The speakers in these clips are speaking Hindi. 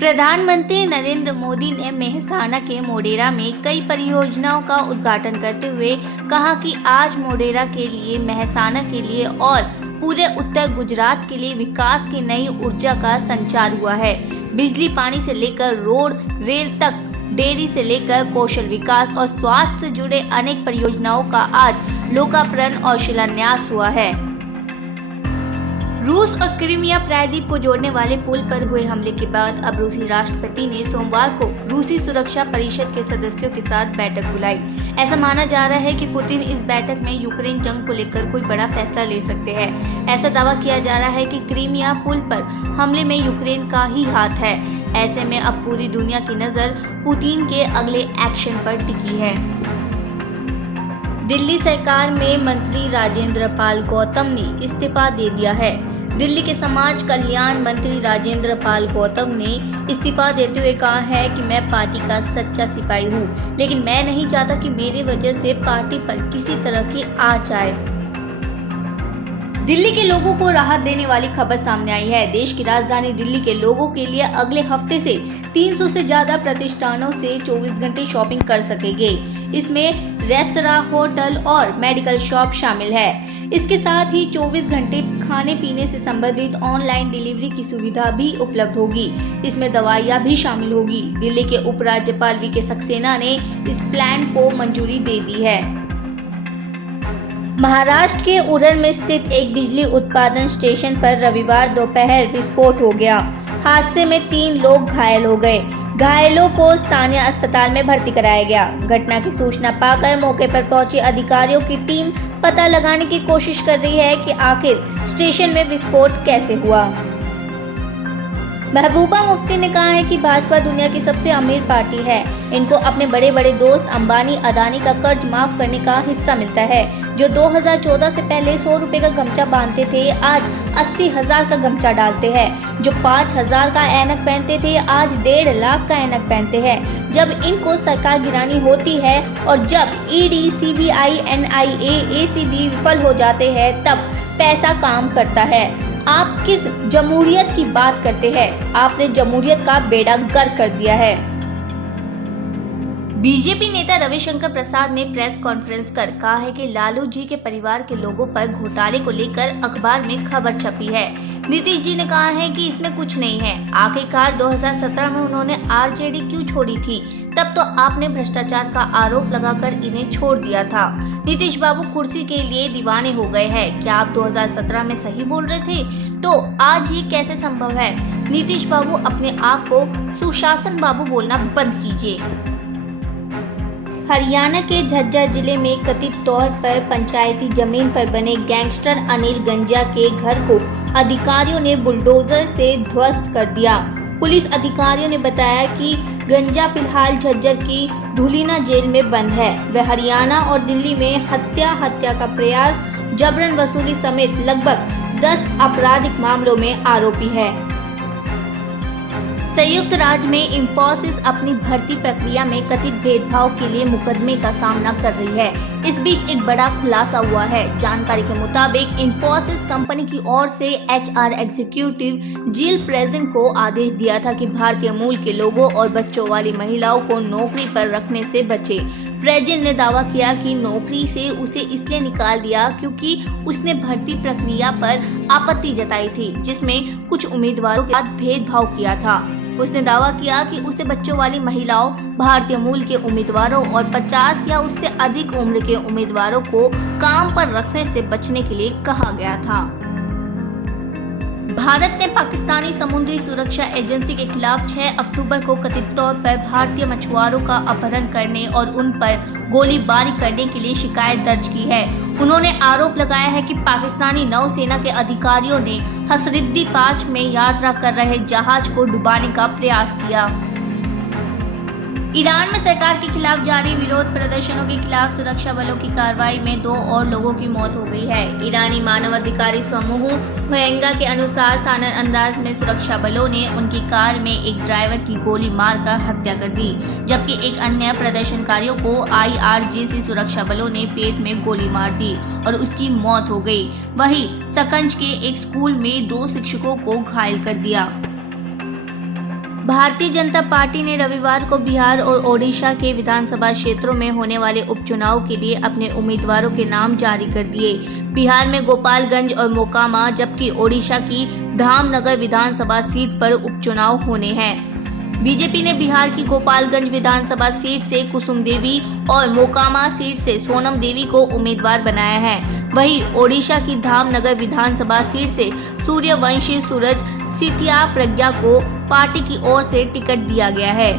प्रधानमंत्री नरेंद्र मोदी ने मेहसाना के मोढेरा में कई परियोजनाओं का उद्घाटन करते हुए कहा कि आज मोढेरा के लिए, मेहसाना के लिए और पूरे उत्तर गुजरात के लिए विकास की नई ऊर्जा का संचार हुआ है। बिजली, पानी से लेकर रोड, रेल तक, डेयरी से लेकर कौशल विकास और स्वास्थ्य से जुड़े अनेक परियोजनाओं का आज लोकार्पण और शिलान्यास हुआ है। रूस और क्रीमिया प्रायद्वीप को जोड़ने वाले पुल पर हुए हमले के बाद अब रूसी राष्ट्रपति ने सोमवार को रूसी सुरक्षा परिषद के सदस्यों के साथ बैठक बुलाई। ऐसा माना जा रहा है कि पुतिन इस बैठक में यूक्रेन जंग को लेकर कोई बड़ा फैसला ले सकते हैं। ऐसा दावा किया जा रहा है कि क्रीमिया पुल पर हमले में यूक्रेन का ही हाथ है। ऐसे में अब पूरी दुनिया की नजर पुतिन के अगले एक्शन पर टिकी है। दिल्ली सरकार में मंत्री राजेंद्र पाल गौतम ने इस्तीफा दे दिया है। दिल्ली के समाज कल्याण मंत्री राजेंद्र पाल गौतम ने इस्तीफा देते हुए कहा है कि मैं पार्टी का सच्चा सिपाही हूं, लेकिन मैं नहीं चाहता कि मेरी वजह से पार्टी पर किसी तरह की आंच आए। दिल्ली के लोगों को राहत देने वाली खबर सामने आई है। देश की राजधानी दिल्ली के लोगों के लिए अगले हफ्ते से 300 से ज्यादा प्रतिष्ठानों से 24 घंटे शॉपिंग कर सकेंगे। इसमें रेस्तरां, होटल और मेडिकल शॉप शामिल है। इसके साथ ही 24 घंटे खाने पीने से संबंधित ऑनलाइन डिलीवरी की सुविधा भी उपलब्ध होगी। इसमें दवाइयां भी शामिल होगी। दिल्ली के उपराज्यपाल वीके सक्सेना ने इस प्लान को मंजूरी दे दी है। महाराष्ट्र के उरण में स्थित एक बिजली उत्पादन स्टेशन पर रविवार दोपहर विस्फोट हो गया। हादसे में 3 लोग घायल हो गए। घायलों को स्थानीय अस्पताल में भर्ती कराया गया। घटना की सूचना पाकर मौके पर पहुंची अधिकारियों की टीम पता लगाने की कोशिश कर रही है कि आखिर स्टेशन में विस्फोट कैसे हुआ। महबूबा मुफ्ती ने कहा है कि भाजपा दुनिया की सबसे अमीर पार्टी है। इनको अपने बड़े बड़े दोस्त अंबानी, अदानी का कर्ज माफ करने का हिस्सा मिलता है। जो 2014 से पहले 100 रुपए का गमछा बांधते थे, आज 80,000 का गमछा डालते हैं। जो 5,000 का ऐनक पहनते थे, आज 1.5 लाख का ऐनक पहनते हैं। जब इनको सरकार गिरानी होती है और जब ईडी, CBI, NIA, ACB विफल हो जाते हैं, तब पैसा काम करता है। आप किस जमहूरियत की बात करते हैं? आपने जमहूरियत का बेड़ा गर्क कर दिया है। बीजेपी नेता रविशंकर प्रसाद ने प्रेस कॉन्फ्रेंस कर कहा है कि लालू जी के परिवार के लोगों पर घोटाले को लेकर अखबार में खबर छपी है। नीतीश जी ने कहा है कि इसमें कुछ नहीं है। आखिरकार 2017 में उन्होंने आरजेडी क्यों छोड़ी थी? तब तो आपने भ्रष्टाचार का आरोप लगाकर इन्हें छोड़ दिया था। नीतीश बाबू कुर्सी के लिए दीवाने हो गए हैं। क्या आप 2017 में सही बोल रहे थे? तो आज ये कैसे संभव है? नीतीश बाबू अपने आप को सुशासन बाबू बोलना बंद कीजिए। हरियाणा के झज्जर जिले में कथित तौर पर पंचायती जमीन पर बने गैंगस्टर अनिल गंजा के घर को अधिकारियों ने बुलडोजर से ध्वस्त कर दिया। पुलिस अधिकारियों ने बताया कि गंजा फिलहाल झज्जर की धुलिना जेल में बंद है। वह हरियाणा और दिल्ली में हत्या का प्रयास, जबरन वसूली समेत लगभग 10 आपराधिक मामलों में आरोपी है। संयुक्त राज्य में इंफोसिस अपनी भर्ती प्रक्रिया में कथित भेदभाव के लिए मुकदमे का सामना कर रही है। इस बीच एक बड़ा खुलासा हुआ है। जानकारी के मुताबिक इंफोसिस कंपनी की ओर से HR एग्जीक्यूटिव जिल प्रेजेंट को आदेश दिया था कि भारतीय मूल के लोगों और बच्चों वाली महिलाओं को नौकरी पर रखने से बचे। प्रेजेंट ने दावा किया कि नौकरी से उसे इसलिए निकाल दिया क्योंकि उसने भर्ती प्रक्रिया पर आपत्ति जताई थी, जिसमें कुछ उम्मीदवारों के साथ भेदभाव किया था। उसने दावा किया कि उसे बच्चों वाली महिलाओं, भारतीय मूल के उम्मीदवारों और 50 या उससे अधिक उम्र के उम्मीदवारों को काम पर रखने से बचने के लिए कहा गया था। भारत ने पाकिस्तानी समुद्री सुरक्षा एजेंसी के खिलाफ 6 अक्टूबर को कथित तौर पर भारतीय मछुआरों का अपहरण करने और उन पर गोलीबारी करने के लिए शिकायत दर्ज की है। उन्होंने आरोप लगाया है कि पाकिस्तानी नौसेना के अधिकारियों ने हसरिद्दी पाच में यात्रा कर रहे जहाज को डुबाने का प्रयास किया। ईरान में सरकार के खिलाफ जारी विरोध प्रदर्शनों के खिलाफ सुरक्षा बलों की कार्रवाई में 2 और लोगों की मौत हो गई है। ईरानी मानवाधिकारी समूह हुएंगा के अनुसार सानन अंदाज में सुरक्षा बलों ने उनकी कार में एक ड्राइवर की गोली मारकर हत्या कर दी, जबकि एक अन्य प्रदर्शनकारियों को IRGC सुरक्षा बलों ने पेट में गोली मार दी और उसकी मौत हो गई। वहीं सकंज के एक स्कूल में 2 शिक्षकों को घायल कर दिया। भारतीय जनता पार्टी ने रविवार को बिहार और ओडिशा के विधानसभा क्षेत्रों में होने वाले उपचुनाव के लिए अपने उम्मीदवारों के नाम जारी कर दिए। बिहार में गोपालगंज और मोकामा, जबकि ओडिशा की धामनगर विधानसभा सीट पर उपचुनाव होने हैं। बीजेपी ने बिहार की गोपालगंज विधानसभा सीट से कुसुम देवी और मोकामा सीट से सोनम देवी को उम्मीदवार बनाया है। वहीं ओडिशा की धामनगर विधानसभा सीट से सूर्यवंशी सूरज सितिया प्रज्ञा को पार्टी की ओर से टिकट दिया गया है।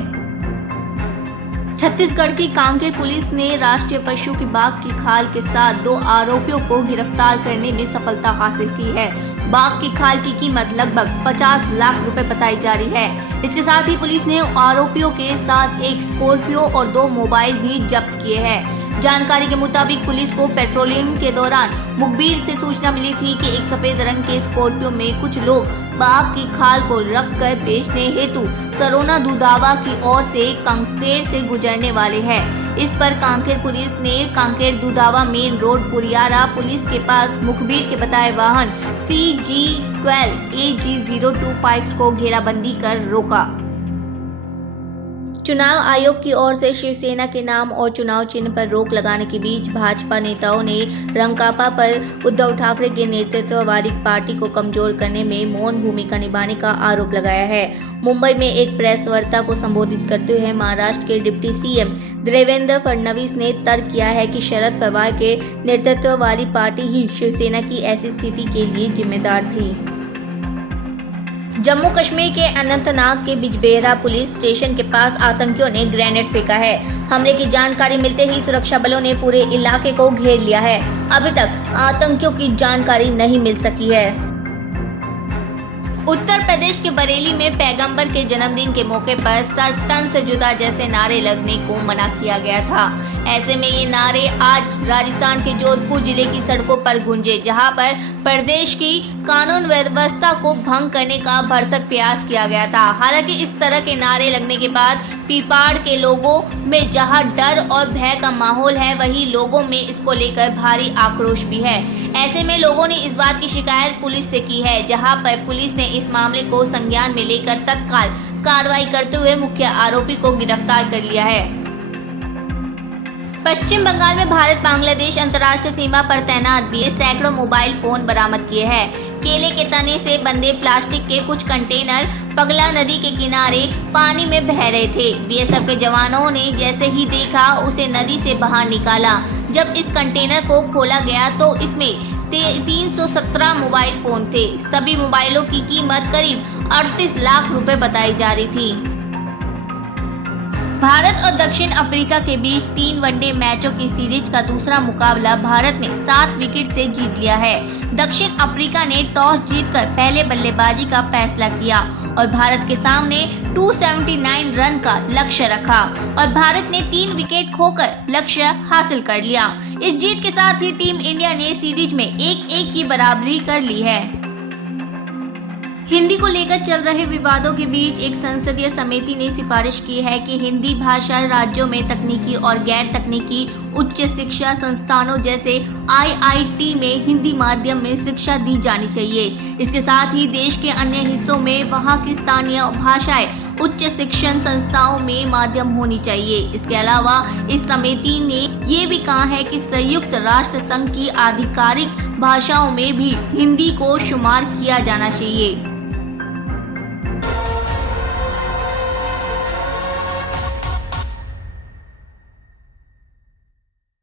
छत्तीसगढ़ की कांकेर पुलिस ने राष्ट्रीय पशु की बाघ की खाल के साथ 2 आरोपियों को गिरफ्तार करने में सफलता हासिल की है। बाघ की खाल की कीमत लगभग 50 लाख रुपए बताई जा रही है। इसके साथ ही पुलिस ने आरोपियों के साथ एक स्कॉर्पियो और 2 मोबाइल भी जब्त किए हैं। जानकारी के मुताबिक पुलिस को पेट्रोलिंग के दौरान मुखबिर से सूचना मिली थी कि एक सफेद रंग के स्कॉर्पियो में कुछ लोग बाघ की खाल को रखकर बेचने हेतु सरोना दुधावा की ओर से कांकेर से गुजरने वाले हैं। इस पर कांकेर पुलिस ने Kanker Dudhawa main road Puriyara police के पास मुखबिर के बताए वाहन CG12 AG025 को घेराबंदी कर रोका। चुनाव आयोग की ओर से शिवसेना के नाम और चुनाव चिन्ह पर रोक लगाने के बीच भाजपा नेताओं ने रंकापा पर उद्धव ठाकरे के नेतृत्व वाली पार्टी को कमजोर करने में मौन भूमिका निभाने का आरोप लगाया है। मुंबई में एक प्रेस वार्ता को संबोधित करते हुए महाराष्ट्र के डिप्टी CM देवेंद्र फडणवीस ने तर्क किया है कि शरद पवार के नेतृत्व वाली पार्टी ही शिवसेना की ऐसी स्थिति के लिए जिम्मेदार थी। जम्मू कश्मीर के अनंतनाग के बिजबेहरा पुलिस स्टेशन के पास आतंकियों ने ग्रेनेड फेंका है। हमले की जानकारी मिलते ही सुरक्षा बलों ने पूरे इलाके को घेर लिया है। अभी तक आतंकियों की जानकारी नहीं मिल सकी है। उत्तर प्रदेश के बरेली में पैगंबर के जन्मदिन के मौके पर सर तन से जुदा जैसे नारे लगने को मना किया गया था। ऐसे में ये नारे आज राजस्थान के जोधपुर जिले की सड़कों पर गूंजे, जहां पर प्रदेश की कानून व्यवस्था को भंग करने का भरसक प्रयास किया गया था। हालांकि इस तरह के नारे लगने के बाद पीपाड़ के लोगों में जहां डर और भय का माहौल है, वहीं लोगों में इसको लेकर भारी आक्रोश भी है। ऐसे में लोगों ने इस बात की शिकायत पुलिस से की है, जहां पर पुलिस ने इस मामले को संज्ञान में लेकर तत्काल कार्रवाई करते हुए मुख्य आरोपी को गिरफ्तार कर लिया है। पश्चिम बंगाल में भारत बांग्लादेश अंतर्राष्ट्रीय सीमा पर तैनात भी सैकड़ों मोबाइल फोन बरामद किए हैं। केले के तने से बंधे प्लास्टिक के कुछ कंटेनर पगला नदी के किनारे पानी में बह रहे थे। BSF के जवानों ने जैसे ही देखा उसे नदी से बाहर निकाला। जब इस कंटेनर को खोला गया तो इसमें 317 मोबाइल फोन थे। सभी मोबाइलों की कीमत करीब 38 लाख रुपए बताई जा रही थी। भारत और दक्षिण अफ्रीका के बीच 3 वनडे मैचों की सीरीज का दूसरा मुकाबला भारत ने 7 विकेट से जीत लिया है। दक्षिण अफ्रीका ने टॉस जीतकर पहले बल्लेबाजी का फैसला किया और भारत के सामने 279 रन का लक्ष्य रखा और भारत ने 3 विकेट खोकर लक्ष्य हासिल कर लिया। इस जीत के साथ ही टीम इंडिया ने सीरीज में 1-1 की बराबरी कर ली है। हिंदी को लेकर चल रहे विवादों के बीच एक संसदीय समिति ने सिफारिश की है कि हिंदी भाषा राज्यों में तकनीकी और गैर तकनीकी उच्च शिक्षा संस्थानों जैसे IIT में हिंदी माध्यम में शिक्षा दी जानी चाहिए। इसके साथ ही देश के अन्य हिस्सों में वहां की स्थानीय भाषाएं उच्च शिक्षण संस्थाओं में माध्यम होनी चाहिए। इसके अलावा इस समिति ने ये भी कहा है कि संयुक्त राष्ट्र संघ की आधिकारिक भाषाओं में भी हिंदी को शुमार किया जाना चाहिए।